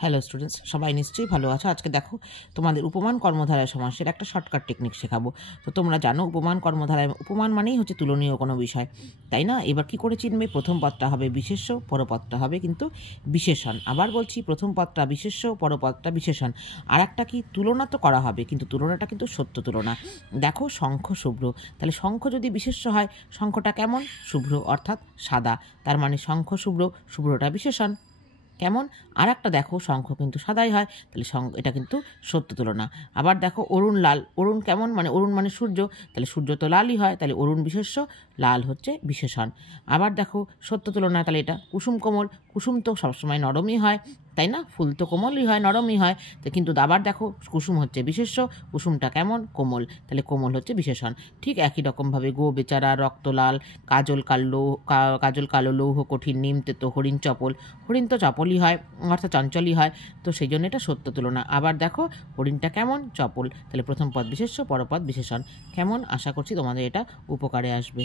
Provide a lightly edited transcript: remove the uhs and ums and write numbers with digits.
Hello students, সবাই নিশ্চয়ই ভালো আছো। আজকে দেখো তোমাদের উপমান কর্মধারায় সমাসের একটা শর্টকাট টেকনিক শেখাবো। তো তোমরা জানো উপমান কর্মধারায় উপমান মানেই হচ্ছে তুলনীয় কোনো বিষয়, তাই না? এবার কি করে চিনবে? প্রথম পদটা হবে বিশেষ্য, পরপদটা হবে কিন্তু বিশেষণ। আবার বলছি, প্রথম পদটা বিশেষ্য, পরপদটা বিশেষণ। আর একটা কি, তুলনা তো করা হবে, কিন্তু তুলনাটা কিন্তু সত্য তুলনা। দেখো শঙ্খ শুভ্র, তাহলে শঙ্খ যদি বিশেষ্য হয়, শঙ্খটা কেমন? শুভ্র, অর্থাৎ সাদা। তার মানে শঙ্খ শুভ্র, শুভ্রটা বিশেষণ। কেমন? আর একটা দেখো, শঙ্খ কিন্তু সাদাই হয়, তাহলে এটা কিন্তু সত্য তুলনা। আবার দেখো অরুণ লাল, অরুণ কেমন? মানে অরুণ মানে সূর্য, তাহলে সূর্য তো লালই হয়, তাহলে অরুণ বিশেষ্য, লাল হচ্ছে বিশেষণ। আবার দেখো সত্য তুলনা, তাহলে এটা কুসুম কোমল, কুসুম তো সবসময় নরমই হয়, তাই না? ফুল তো কোমলই হয়, নরমই হয়, তো কিন্তু আবার দেখো কুসুম হচ্ছে বিশেষ্য, কুসুমটা কেমন? কোমল, তাহলে কোমল হচ্ছে বিশেষণ। ঠিক একই রকমভাবে গো বেচারা, রক্তলাল, কাজল কালো লৌহ কঠিন, নিম তেতো, হরিণ চপল, হরিণ তো চপলই হয়, অর্থাৎ চঞ্চলই হয়, তো সেই জন্য এটা সত্য তুলনা। আবার দেখো হরিণটা কেমন? চপল, তাহলে প্রথম পদ বিশেষ্য, পরপদ বিশেষণ। কেমন? আশা করছি তোমাদের এটা উপকারে আসবে।